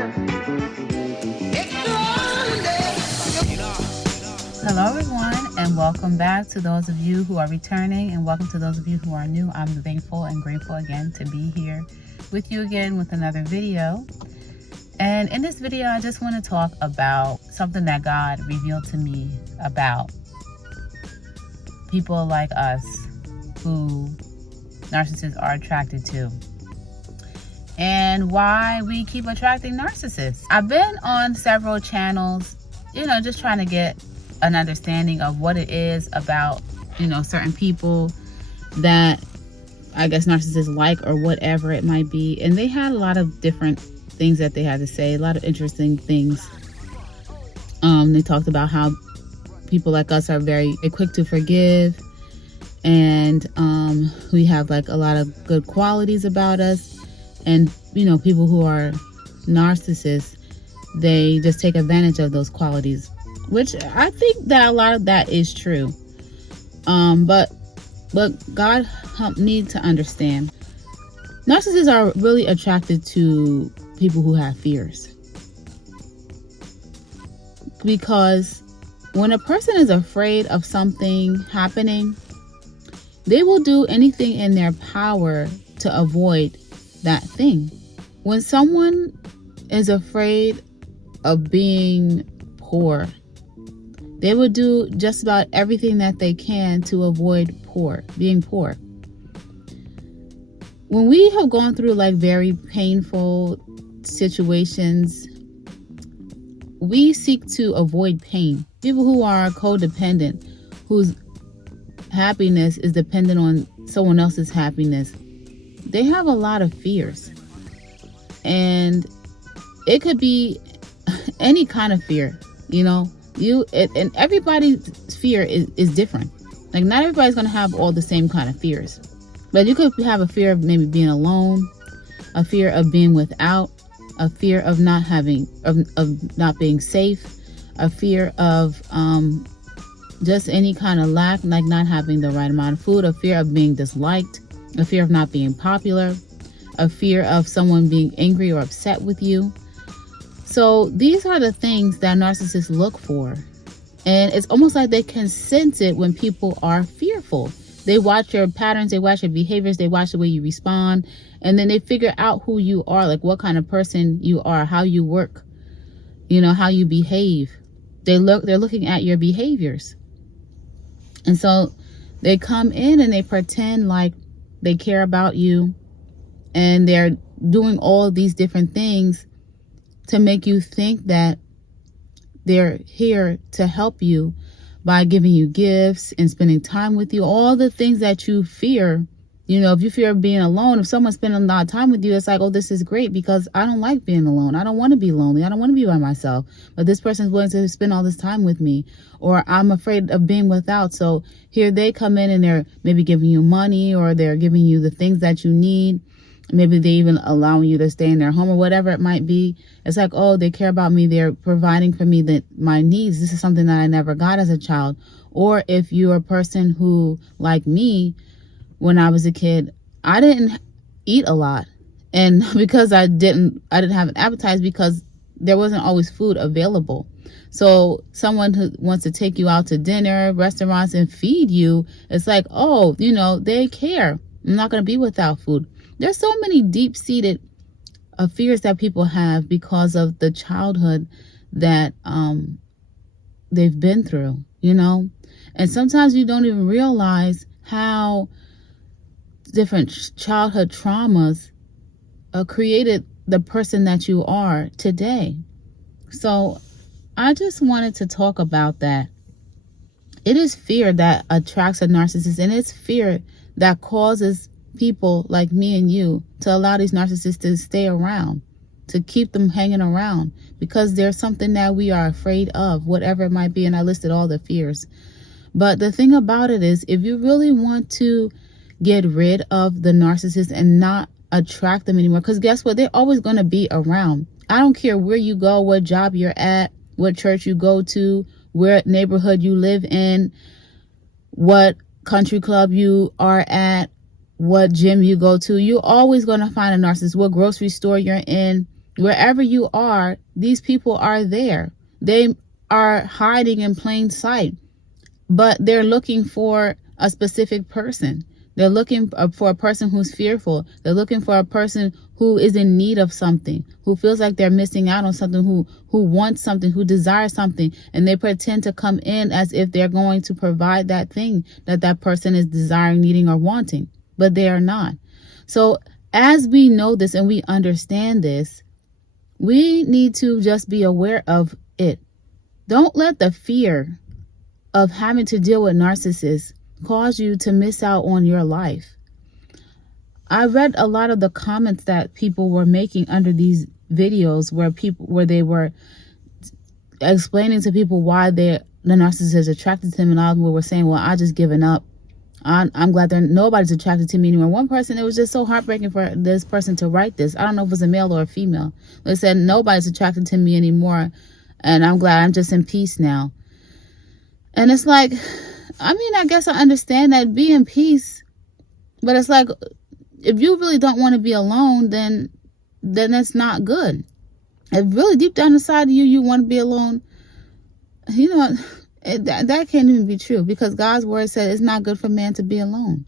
Hello everyone, and welcome back to those of you who are returning, and welcome to those of you who are new. I'm thankful and grateful again to be here with you again with another video. And in this video, I just want to talk about something that God revealed to me about people like us who narcissists are attracted to, and why we keep attracting narcissists. I've been on several channels, just trying to get an understanding of what it is about, certain people that I guess narcissists like, or whatever it might be. And they had a lot of different things that they had to say, a lot of interesting things. They talked about how people like us are very quick to forgive, and we have like a lot of good qualities about us. And people who are narcissists, they just take advantage of those qualities, which I think that a lot of that is true. But God needs to understand, narcissists are really attracted to people who have fears. Because when a person is afraid of something happening, they will do anything in their power to avoid that thing. When someone is afraid of being poor, they will do just about everything that they can to avoid being poor. When we have gone through like very painful situations, we seek to avoid pain. People who are codependent, whose happiness is dependent on someone else's happiness, they have a lot of fears. And it could be any kind of fear, and everybody's fear is different. Like, not everybody's going to have all the same kind of fears. But you could have a fear of maybe being alone, a fear of being without, a fear of not being safe, a fear of just any kind of lack, like not having the right amount of food, a fear of being disliked, a fear of not being popular, a fear of someone being angry or upset with you. So these are the things that narcissists look for. And it's almost like they can sense it when people are fearful. They watch your patterns, they watch your behaviors, they watch the way you respond, and then they figure out who you are, like what kind of person you are, how you work, how you behave. They're looking at your behaviors. And so they come in and they pretend like they care about you, and they're doing all of these different things to make you think that they're here to help you by giving you gifts and spending time with you. All the things that you fear, if you fear being alone, if someone's spending a lot of time with you, it's like, oh, this is great because I don't like being alone. I don't want to be lonely. I don't want to be by myself. But this person's willing to spend all this time with me. Or I'm afraid of being without. So here they come in and they're maybe giving you money, or they're giving you the things that you need. Maybe they even allowing you to stay in their home or whatever it might be. It's like, oh, they care about me. They're providing for me my needs. This is something that I never got as a child. Or if you're a person who, like me, when I was a kid, I didn't eat a lot. And because I didn't have an appetite, because there wasn't always food available. So someone who wants to take you out to dinner, restaurants, and feed you, it's like, oh, they care. I'm not going to be without food. There's so many deep-seated fears that people have because of the childhood that they've been through, And sometimes you don't even realize how different childhood traumas created the person that you are today. So I just wanted to talk about that. It is fear that attracts a narcissist, and it's fear that causes people like me and you to allow these narcissists to stay around, to keep them hanging around, because there's something that we are afraid of, whatever it might be. And I listed all the fears. But the thing about it is, if you really want to get rid of the narcissist and not attract them anymore, because guess what? They're always going to be around. I don't care where you go, what job you're at, what church you go to, what neighborhood you live in, what country club you are at, what gym you go to. You're always going to find a narcissist. What grocery store you're in, Wherever you are, these people are there. They are hiding in plain sight, but they're looking for a specific person. They're looking for a person who's fearful. They're looking for a person who is in need of something, who feels like they're missing out on something, who wants something, who desires something, and they pretend to come in as if they're going to provide that thing that that person is desiring, needing, or wanting, but they are not. So as we know this and we understand this, we need to just be aware of it. Don't let the fear of having to deal with narcissists cause you to miss out on your life. I read a lot of the comments that people were making under these videos where they were explaining to people why the narcissist is attracted to them, and all of them were saying, well, I just given up. I'm glad that nobody's attracted to me anymore. One person, it was just so heartbreaking for this person to write this. I don't know if it was a male or a female. They said, nobody's attracted to me anymore, and I'm glad I'm just in peace now. And it's like, I mean, I guess I understand that, be in peace, but it's like, if you really don't want to be alone, then that's not good. If really deep down inside of you want to be alone, you know, that can't even be true, because God's word said it's not good for man to be alone.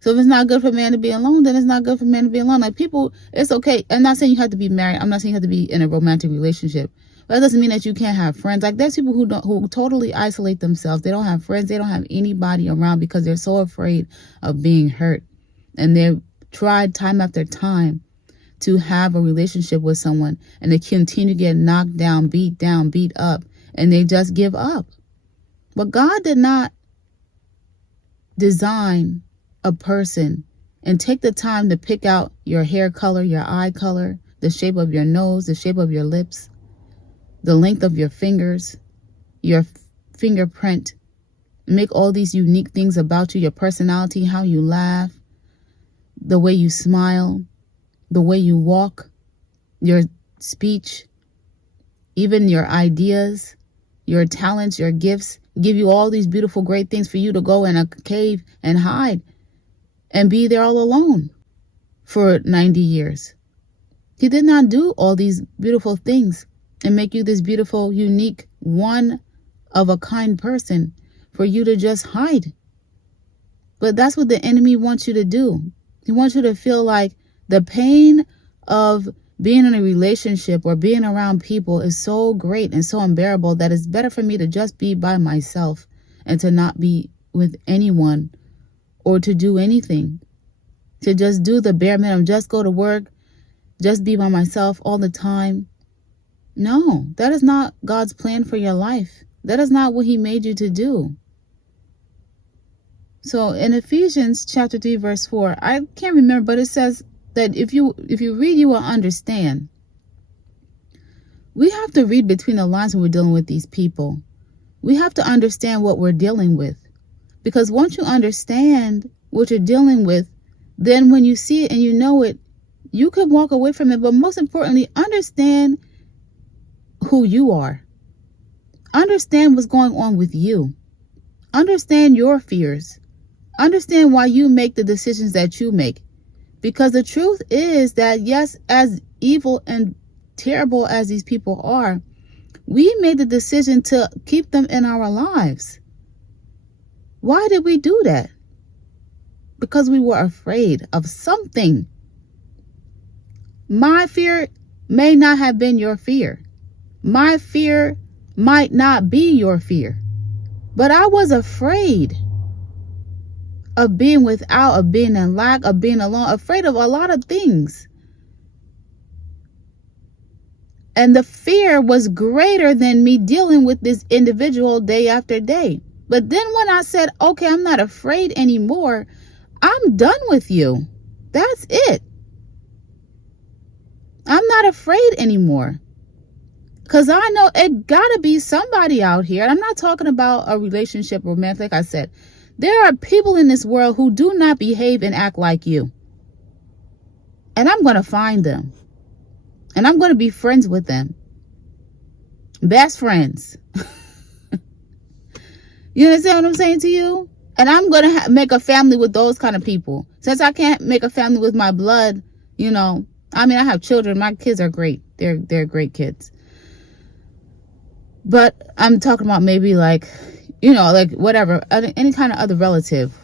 So if it's not good for man to be alone, then it's not good for man to be alone. Like, people, it's okay. I'm not saying you have to be married. I'm not saying you have to be in a romantic relationship. But that doesn't mean that you can't have friends. Like, there's people who totally isolate themselves. They don't have friends. They don't have anybody around because they're so afraid of being hurt. And they've tried time after time to have a relationship with someone, and they continue to get knocked down, beat up, and they just give up. But God did not design a person and take the time to pick out your hair color, your eye color, the shape of your nose, the shape of your lips, the length of your fingers, your fingerprint, make all these unique things about you, your personality, how you laugh, the way you smile, the way you walk, your speech, even your ideas, your talents, your gifts, give you all these beautiful, great things for you to go in a cave and hide and be there all alone for 90 years. He did not do all these beautiful things and make you this beautiful, unique, one of a kind person for you to just hide. But that's what the enemy wants you to do. He wants you to feel like the pain of being in a relationship or being around people is so great and so unbearable that it's better for me to just be by myself and to not be with anyone or to do anything. To just do the bare minimum, just go to work, just be by myself all the time. No, that is not God's plan for your life. That is not what he made you to do. So in Ephesians chapter 3, verse 4, I can't remember, but it says that if you read, you will understand. We have to read between the lines when we're dealing with these people. We have to understand what we're dealing with. Because once you understand what you're dealing with, then when you see it and you know it, you can walk away from it. But most importantly, understand who you are. Understand what's going on with you. Understand your fears. Understand why you make the decisions that you make. Because the truth is that, yes, as evil and terrible as these people are, we made the decision to keep them in our lives. Why did we do that? Because we were afraid of something. My fear may not have been your fear. My fear might not be your fear. But I was afraid of being without, of being in lack, of being alone, afraid of a lot of things. And the fear was greater than me dealing with this individual day after day. But then when I said, okay, I'm not afraid anymore, I'm done with you. That's it. I'm not afraid anymore. Because I know it gotta be somebody out here. I'm not talking about a relationship, romantic. Like I said, there are people in this world who do not behave and act like you. And I'm going to find them. And I'm going to be friends with them. Best friends. You understand what I'm saying to you? And I'm going to make a family with those kind of people. Since I can't make a family with my blood, I mean, I have children. My kids are great. They're great kids. But I'm talking about maybe like, like whatever, any kind of other relative,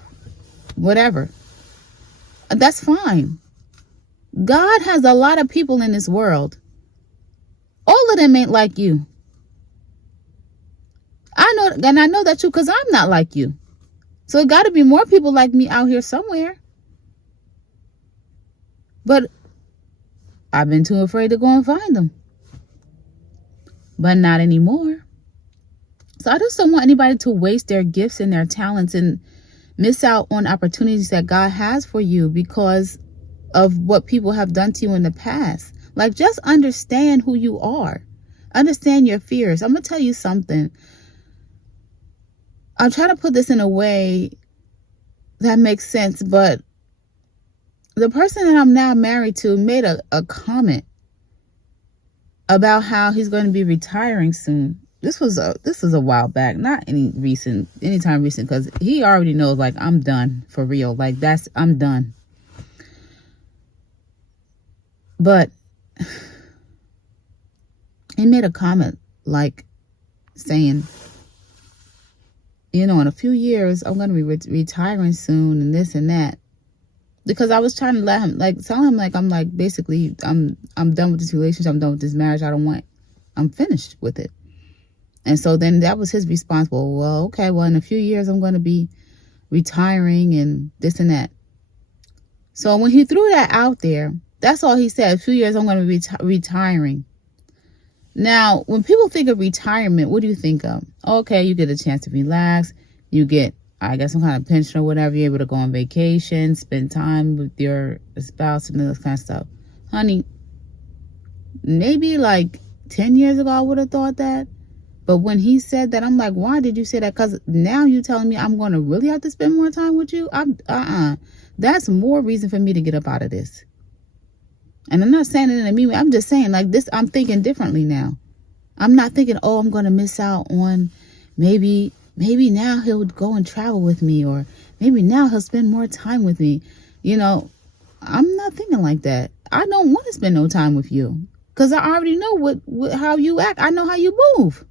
whatever. That's fine. God has a lot of people in this world. All of them ain't like you. I know, and I know that too, because I'm not like you. So it got to be more people like me out here somewhere. But I've been too afraid to go and find them. But not anymore. So I just don't want anybody to waste their gifts and their talents and miss out on opportunities that God has for you because of what people have done to you in the past. Like, just understand who you are. Understand your fears. I'm going to tell you something. I'm trying to put this in a way that makes sense, but the person that I'm now married to made a comment about how he's going to be retiring soon. This was a while back, not anytime recent, because he already knows, like, I'm done for real. Like, I'm done. But he made a comment like saying, in a few years, I'm going to be retiring soon and this and that. Because I was trying to let him, like, tell him, like, I'm like, basically, I'm done with this relationship. I'm done with this marriage. I'm finished with it. And so then that was his response. Well, okay, well, in a few years, I'm going to be retiring and this and that. So when he threw that out there, that's all he said. A few years, I'm going to be retiring. Now, when people think of retirement, what do you think of? Okay, you get a chance to relax. You get, I guess, some kind of pension or whatever. You're able to go on vacation, spend time with your spouse and this kind of stuff. Honey, maybe like 10 years ago, I would have thought that. But when he said that, I'm like, why did you say that? Because now you're telling me I'm going to really have to spend more time with you? That's more reason for me to get up out of this. And I'm not saying it in a mean way. I'm just saying, like, this, I'm thinking differently now. I'm not thinking, oh, I'm going to miss out on maybe now he'll go and travel with me, or maybe now he'll spend more time with me. I'm not thinking like that. I don't want to spend no time with you because I already know how you act. I know how you move.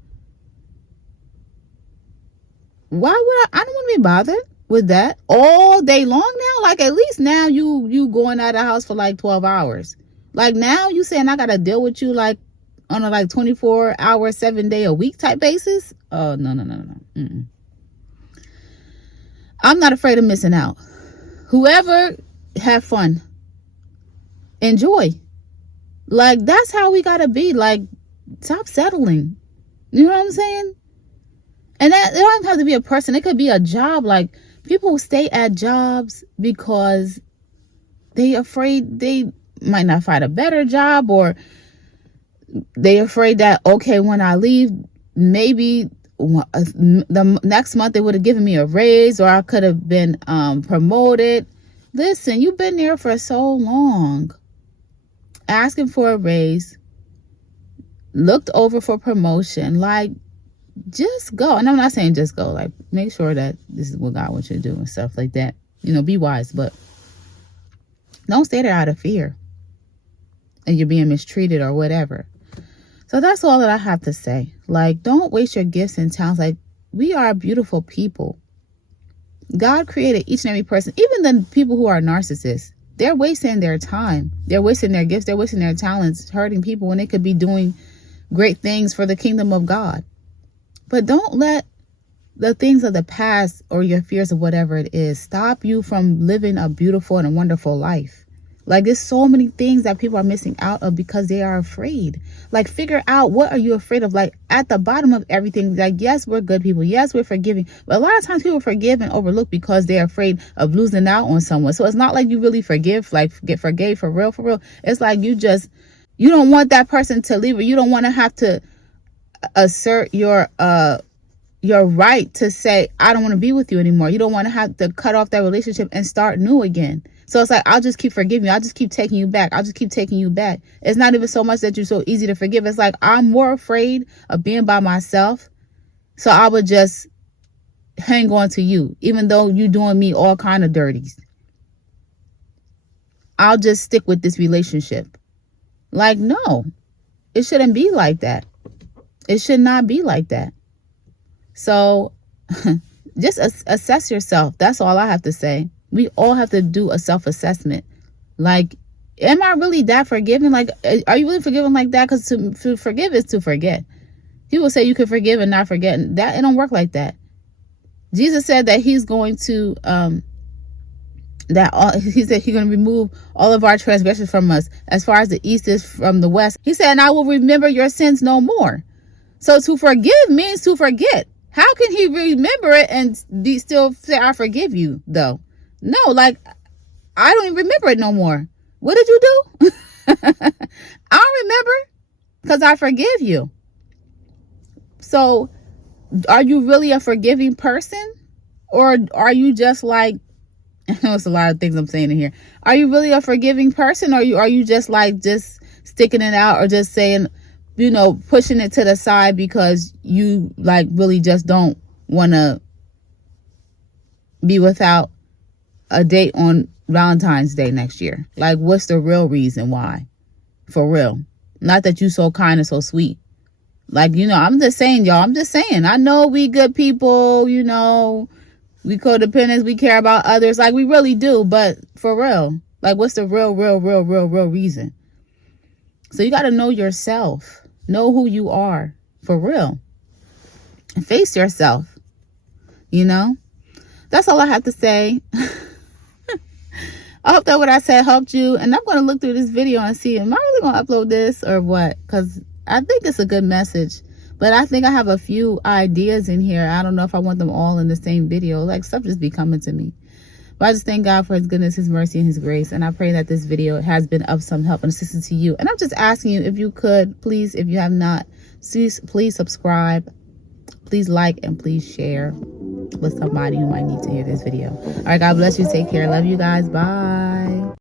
Why would I don't want to be bothered with that all day long now. Like, at least now you going out of the house for like 12 hours. Like, now you saying I got to deal with you like on a like 24-hour, 7-day-a-week type basis. Oh, no. Mm-mm. I'm not afraid of missing out. Whoever, have fun. Enjoy. Like, that's how we got to be. Like, stop settling. You know what I'm saying? And that, it don't have to be a person. It could be a job. Like, people stay at jobs because they afraid they might not find a better job, or they afraid that, okay, when I leave, maybe the next month they would have given me a raise, or I could have been promoted. Listen, you've been there for so long, asking for a raise, looked over for promotion. Like, just go. And I'm not saying just go. Like, make sure that this is what God wants you to do and stuff like that. Be wise, but don't stay there out of fear and you're being mistreated or whatever. So that's all that I have to say. Like, don't waste your gifts and talents. Like, we are beautiful people. God created each and every person, even the people who are narcissists. They're wasting their time. They're wasting their gifts. They're wasting their talents, hurting people when they could be doing great things for the kingdom of God. But don't let the things of the past or your fears of whatever it is stop you from living a beautiful and a wonderful life. Like, there's so many things that people are missing out of because they are afraid. Like, figure out, what are you afraid of? Like, at the bottom of everything, like, yes, we're good people. Yes, we're forgiving. But a lot of times people forgive and overlook because they're afraid of losing out on someone. So it's not like you really forgive, like forgave for real, for real. It's like you don't want that person to leave, or you don't want to have to assert your right to say, I don't want to be with you anymore. You don't want to have to cut off that relationship and start new again. So it's like, I'll just keep forgiving you. I'll just keep taking you back. I'll just keep taking you back. It's not even so much that you're so easy to forgive. It's like, I'm more afraid of being by myself. So I would just hang on to you, even though you're doing me all kind of dirties. I'll just stick with this relationship Like, no, it shouldn't be like that. It should not be like that. So just assess yourself. That's all I have to say. We all have to do a self-assessment. Like, am I really that forgiving? Like, are you really forgiving like that? Because to forgive is to forget. People say you can forgive and not forget. That it don't work like that. Jesus said that he's going to he said he's going to remove all of our transgressions from us as far as the east is from the west. He said, and I will remember your sins no more. So to forgive means to forget. How can he remember it and still say, I forgive you, though? No, like, I don't even remember it no more. What did you do? I don't remember, because I forgive you. So are you really a forgiving person? Or are you just like, I know it's a lot of things I'm saying in here. Are you really a forgiving person? Or are you just like just sticking it out, or just saying, pushing it to the side because you like really just don't want to be without a date on Valentine's Day next year? Like, what's the real reason why? For real. Not that you so kind and so sweet. Like, I'm just saying, y'all. I'm just saying. I know we good people, we codependents, we care about others. Like, we really do. But for real, like, what's the real reason? So you got to know yourself. Know who you are. For real. And face yourself. That's all I have to say. I hope that what I said helped you. And I'm going to look through this video and see, am I really going to upload this or what? Because I think it's a good message. But I think I have a few ideas in here. I don't know if I want them all in the same video. Like, stuff just be coming to me. But I just thank God for his goodness, his mercy, and his grace. And I pray that this video has been of some help and assistance to you. And I'm just asking you, if you could, please, if you have not, please subscribe. Please like and please share with somebody who might need to hear this video. All right, God bless you. Take care. Love you guys. Bye.